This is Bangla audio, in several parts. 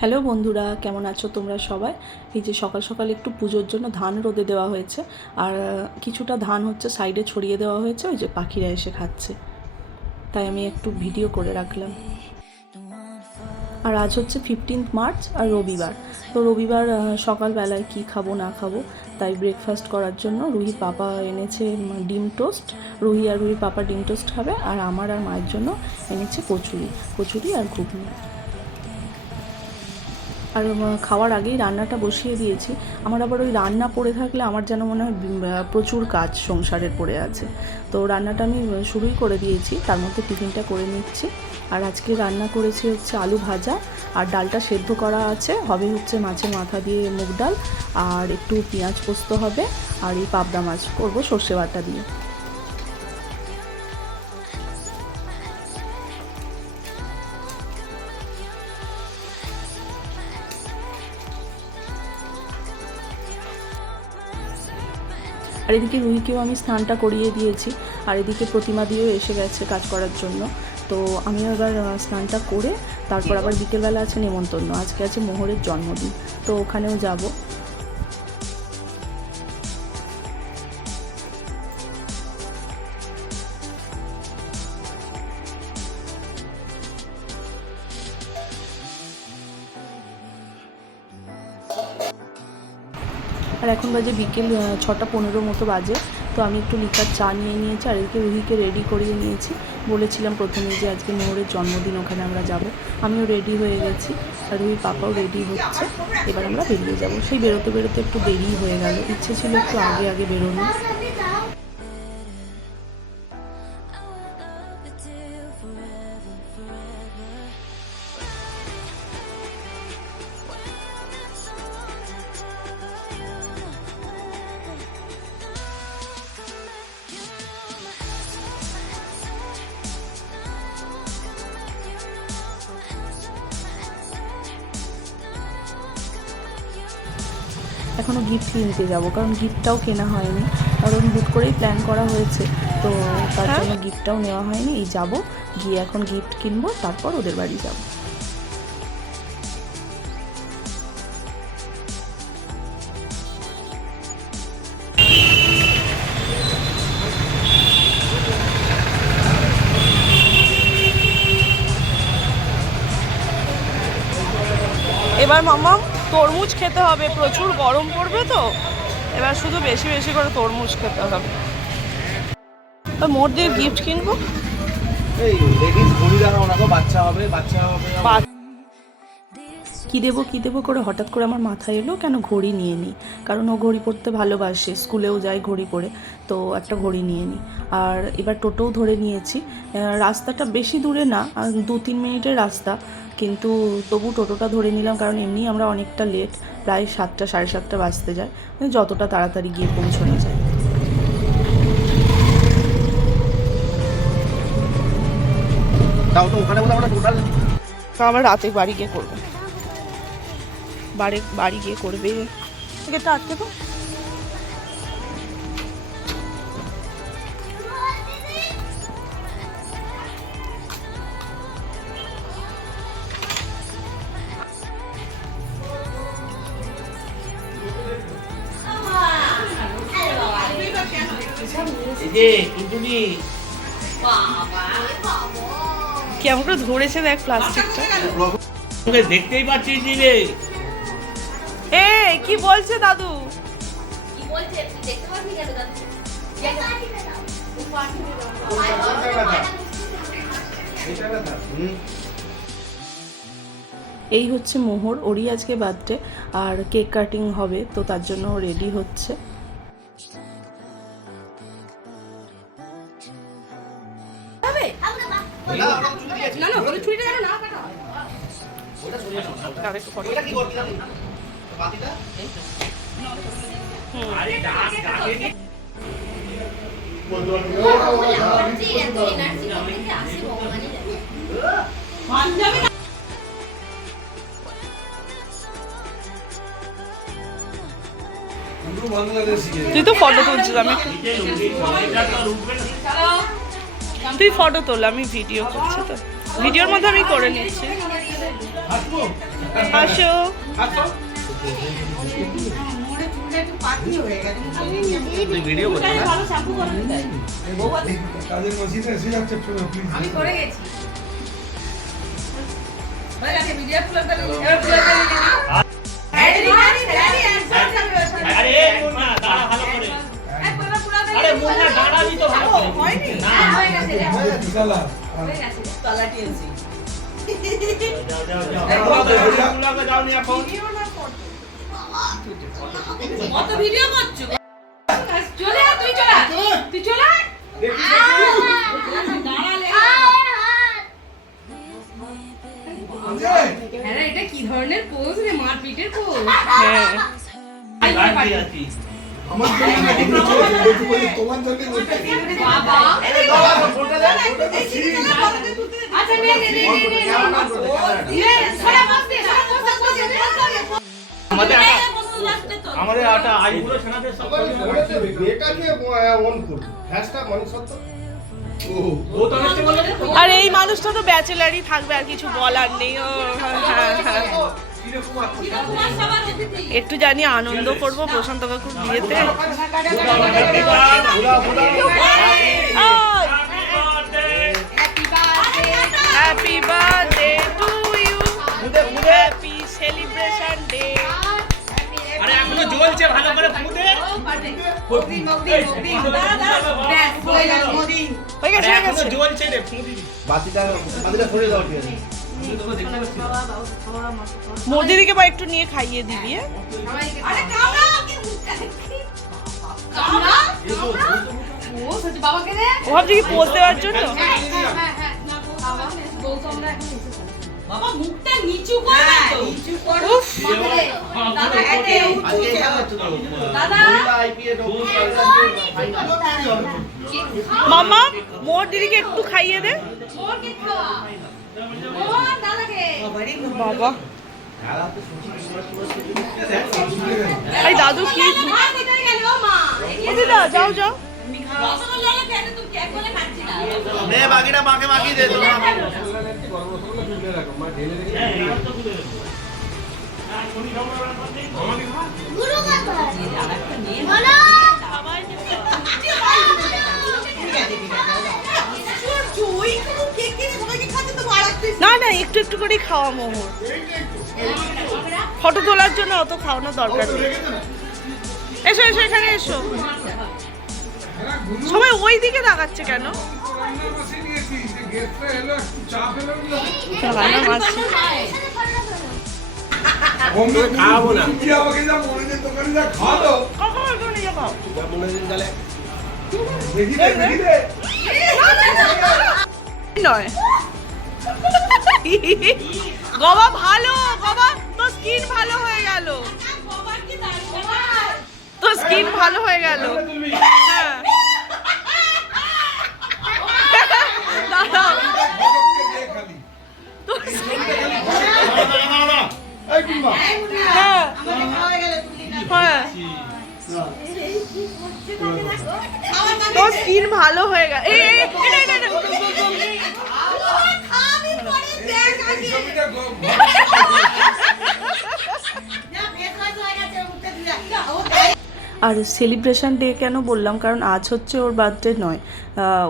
হ্যালো বন্ধুরা, কেমন আছো তোমরা সবাই? এই যে সকাল সকাল একটু পুজোর জন্য ধান রোদে দেওয়া হয়েছে, আর কিছুটা ধান হচ্ছে সাইডে ছড়িয়ে দেওয়া হয়েছে, ওই যে পাখিরা এসে খাচ্ছে। তাই আমি একটু ভিডিও করে রাখলাম। আর আজ হচ্ছে ফিফটিন্থ মার্চ আর রবিবার। তো রবিবার সকালবেলায় কি খাব, না খাব, তাই ব্রেকফাস্ট করার জন্য রুহির পাপা এনেছে ডিম টোস্ট। রুহি আর রুহির পাপা ডিম টোস্ট খাবে, আর আমার আর মায়ের জন্য এনেছে কচুরি কচুরি আর ঘুগনি। আর খাওয়ার আগেই রান্নাটা বসিয়ে দিয়েছি। আমার আবার ওই রান্না পড়ে থাকলে আমার যেন মনে হয় প্রচুর কাজ সংসারের পড়ে আছে। তো রান্নাটা আমি শুরুই করে দিয়েছি। তার মধ্যে টিফিনটা করে নিচ্ছি। আর আজকে রান্না করেছি হচ্ছে আলু ভাজা। আর ডালটা সেদ্ধ করা আছে। হবে হচ্ছে মাছের মাথা দিয়ে মুগ ডাল। আর একটু পেঁয়াজ পোস্ত হবে। আর এই পাবদা মাছ করব সর্ষে বাটা দিয়ে। আর এদিকে রুহিকেও আমি স্নানটা করিয়ে দিয়েছি, আর এদিকে প্রতিমা দিয়েও এসে গেছে কাজ করার জন্য। তো আমিও এবার স্নানটা করে তারপর আবার বিকেলবেলা আছে নেমন্তন্ন, আজকে আছে মোহরের জন্মদিন, তো ওখানেও যাব। আর এখন বাজে বিকেল ছটা পনেরো মতো বাজে। তো আমি একটু লিকার চা নিয়ে নিয়েছি আর এদিকে রুহিকে রেডি করিয়ে নিয়েছি। বলেছিলাম প্রথমে যে আজকে মোহরের জন্মদিন, ওখানে আমরা যাব। আমিও রেডি হয়ে গেছি আর রুহির পাপাও রেডি হচ্ছে। এবার আমরা বেরিয়ে যাব। সেই বেরোতে বেরোতে একটু দেরি হয়ে গেল। ইচ্ছে ছিল একটু আগে আগে বেরোনো এখনও গিফট কিনতে যাব কারণ গিফটটাও কেনা হয়নি। কারণ হুট করেই প্ল্যান করা হয়েছে তো তার জন্য গিফটটাও নেওয়া হয়নি। এই যাব গিয়ে এখন গিফট কিনবো তারপর ওদের বাড়ি যাব। এবার মামা তরমুজ খেতে হবে প্রচুর গরম পড়বে তো। এবার শুধু বেশি বেশি করে তরমুজ খেতে হবে। মোট দিয়ে গিফট কিনবো? এই লেডিস ঘড়ি দেখাও না গো বাচ্চা হবে বাচ্চা হবে বা- কী দেবো কী দেবো করে হঠাৎ করে আমার মাথায় এলো? কেন ঘড়ি নিয়ে নিই কারণ ও ঘড়ি পরতে ভালোবাসে স্কুলেও যায় ঘড়ি পরে তো একটা ঘড়ি নিয়ে নিই আর এবার টোটোও ধরে নিয়েছি। রাস্তাটা বেশি দূরে না আর দু তিন মিনিটের রাস্তা। কিন্তু তবু টোটোটা ধরে নিলাম কারণ এমনি আমরা অনেকটা লেট প্রায় সাতটা সাড়ে সাতটা বাজতে যায়। মানে যতটা তাড়াতাড়ি গিয়ে পৌঁছানো যায়। তাও ওখানে বলে আমরা রাতে বাড়ি গিয়ে করব। বাড়ি বাড়ি গিয়ে করবে। আটকে তো কেমন করে ধরেছে দেখ প্লাস্টিকটা। দেখতেই পাচ্ছিস নি রে। এ কি বলছে দাদু? কি বলছে তুই দেখতে পারবি কেন দাদু এই হচ্ছে মোহর ওরই আজকে বার্থডে আর কেক কাটিং হবে তো তার জন্য রেডি হচ্ছে। তুই তো ফটো তুলছিস আমি তুই ফটো তোল আমি ভিডিও করছি তো ভিডিওর মধ্যে আমি করে নিচ্ছি করে গেছি। আরে মুন্না দাঁড়াবি তো ভালো করে। না। হয়ে কত ভিডিও করছ? চলে আয় তুই চলে আয়। তুই চলে আয়। দাঁড়ালে হ্যাঁ রে, এটা কি ধরনের পোজ রে? মারপিটের পোজ হ্যাঁ আমার জন্য তোমার জন্য বাবা। আর এই মানুষটা তো ব্যাচেলারই থাকবে, আর কিছু বলার নেই। হ্যাঁ হ্যাঁ। একটু জানি আনন্দ করব প্রশান্ত কাকুর বিয়েতে। এখনও ভালো করে ফুটে হয়ে গেছে হয়ে এখনও গেছে। জ্বলছে রে ফুটি বাতিটা বাতিটা সরিয়ে দাও ঠিক আছে। মোদিদিকে বা একটু নিয়ে খাইয়ে দিবি হ্যাঁ? আরে কামড়া কি মুখটা কামড়া ও সত্যি বাবাকে দে ও ভাবছি পোজ দেওয়ার জন্য? হ্যাঁ হ্যাঁ হ্যাঁ। হ্যাঁ না বাবা বলতো আমরা এখন এসেছি। বাবা মুখটা নিচু করবে তো। নিচু কর। দাদা এতে তো দাদা। মামা মোর দিদিকে একটু খাইয়ে দে। মোর কে খাওয়া। মোর দাদাকে। বাবা। এই দাদু কি? দিদা যাও যাও। রসগোল্লা কেন? তুমি কেক বলে খাচ্ছি না নে বাকিটা মাকে মাখিয়ে দে তো না না, একটু একটু করে খাওয়া মোমো। ফটো তোলার জন্য অত খাওয়ানোর দরকার নেই। এসো এসো, এখানে এসো। সবাই ওই দিকে তাকাচ্ছে কেন? খাওয়াবো না নয় গবা ভালো গবা। তোর স্কিন ভালো হয়ে গেল। তোর স্কিন ভালো হয়ে গেল। তোর স্কিন ভালো হয়ে গেল আর সেলিব্রেশন ডে কেন বললাম? কারণ আজ হচ্ছে ওর বার্থডে নয়।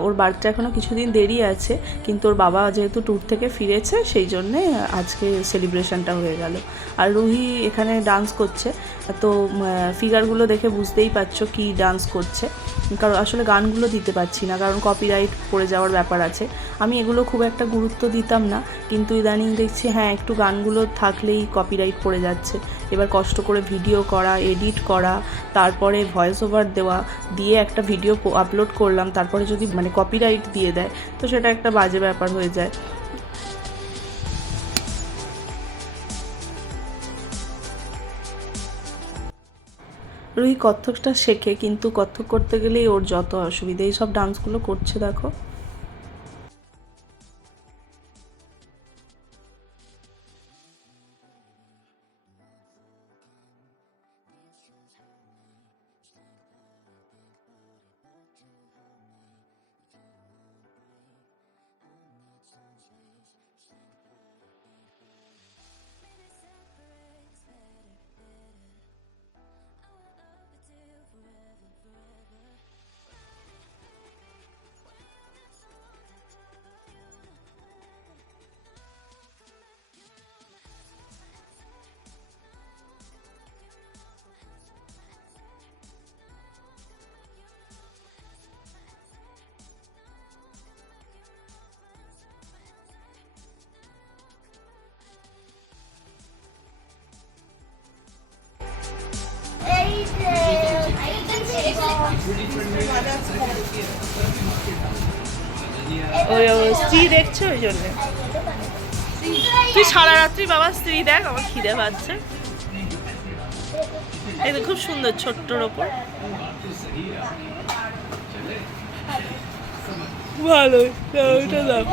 ওর বার্থডে এখনও কিছুদিন দেরি আছে, কিন্তু ওর বাবা যেহেতু ট্যুর থেকে ফিরেছে, সেই জন্যে আজকে সেলিব্রেশনটা হয়ে গেল। আর রুহি এখানে ডান্স করছে, তো ফিগারগুলো দেখে বুঝতেই পারছ কি ডান্স করছে। কারণ আসলে গানগুলো দিতে পারছি না, কারণ কপিরাইট পড়ে যাওয়ার ব্যাপার আছে। আমি এগুলো খুব একটা গুরুত্ব দিতাম না, কিন্তু ইদানিং দেখছি হ্যাঁ একটু গানগুলো থাকলেই কপিরাইট পড়ে যাচ্ছে। এবার কষ্ট করে ভিডিও করা এডিট করা, তারপরে ভয়েস ওভার দেওয়া, দিয়ে একটা ভিডিও আপলোড করলাম, তারপরে যদি মানে কপিরাইট দিয়ে দেয়, তো সেটা একটা বাজে ব্যাপার হয়ে যায়। রুহি কত্থকটা শেখে, কিন্তু কত্থক করতে গেলেই ওর যত অসুবিধা, এই সব ডান্সগুলো করছে, দেখো। ওই স্ত্রী দেখছ ওই জন্য। তুই সারা রাত্রি বাবা স্ত্রী দেখ, আমার খিদে পাচ্ছে। তো খুব সুন্দর ছোট্টর ওপর। ভালো ওইটা দাও।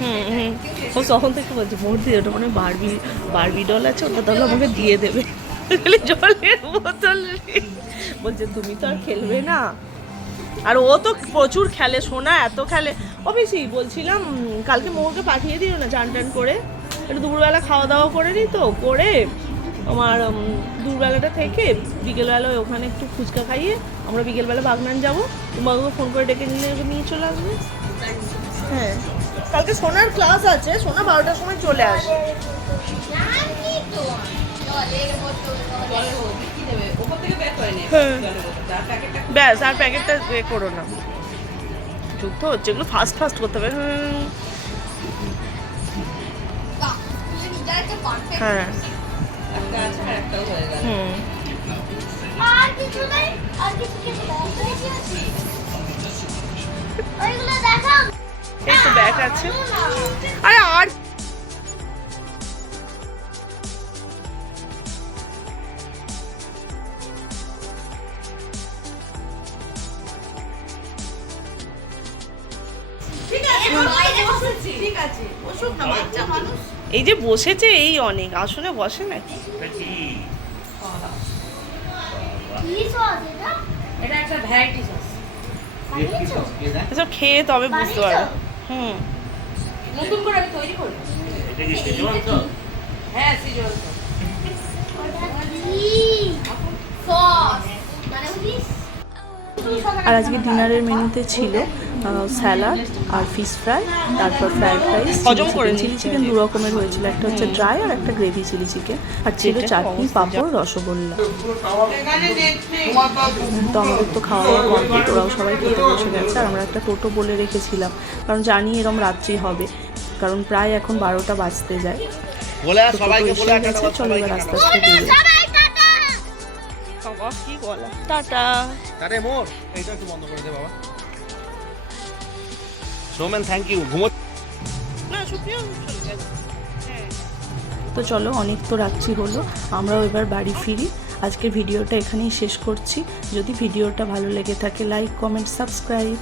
হুম হুম। ও তখন থেকে বলছে মূর্তি ওটা মানে বারবি বারবি ডল আছে, ওটা তাহলে আমাকে দিয়ে দেবে। জলের বোতল বলছে, তুমি তো আর খেলবে না। আর ও তো প্রচুর খেলে, সোনা এত খেলে। বেশি বলছিলাম কালকে মোকে পাঠিয়ে দিও না চান টান করে। একটু দুপুরবেলা খাওয়া দাওয়া করে নি তো, করে আমার উম, দুপুরবেলাটা থেকে বিকেলবেলা ওখানে একটু ফুচকা খাইয়ে আমরা বিকেলবেলা বাগনান যাব। তোমাকে ফোন করে ডেকে নিয়ে নিয়ে চলে আসবে। হ্যাঁ। কালকে সোনার ক্লাস আছে সোনা বারোটার সময় চলে আসে জানি তো জলের বোতল হ্যাঁ। ব্যাস আর প্যাকেটটা এ করো না। যুদ্ধ হচ্ছে এগুলো ফাস্ট ফাস্ট করতে হবে। হ্যাঁ। হুম। এই তো ব্যাগ আছে। আরে আর এই যে বসেছে এই অনেক আসনে বসে দেয়? এসব খেয়ে তবে বুঝতে পারবে হুম এটা কি সেজোয়ান তো কি সস মানে আর আজকে ডিনারের মেনুতে ছিল স্যালাড আর ফিশ ফ্রাই তারপর ফ্রাইড রাইস হজম করে চিলি চিকেন দু রকমের হয়েছিল। একটা হচ্ছে ড্রাই আর একটা গ্রেভি চিলি চিকেন আর ছিল চাটনি পাঁপড় রসগোল্লা। তো আমাদের তো খাওয়া দাওয়া কমপ্লিট ওরাও সবাই খেতে বসে গেছে। আর আমরা একটা টোটো বলে রেখেছিলাম। কারণ জানি এরম রাত্রি হবে। কারণ প্রায় এখন বারোটা বাজতে যায়। চলো এবার আস্তে আস্তে বেরোই টাটা বাবা কি গলা টাটা। আরে মোর এইটা একটু বন্ধ করে দে বাবা। সৌমেন থ্যাংক ইউ ঘুমো না সুপ্রিয়া হ্যাঁ। তো চলো অনেক তো রাত্রি হলো আমরাও এবার বাড়ি ফিরি। আজকের ভিডিওটা এখানেই শেষ করছি। যদি ভিডিওটা ভালো লেগে থাকে লাইক কমেন্ট সাবস্ক্রাইব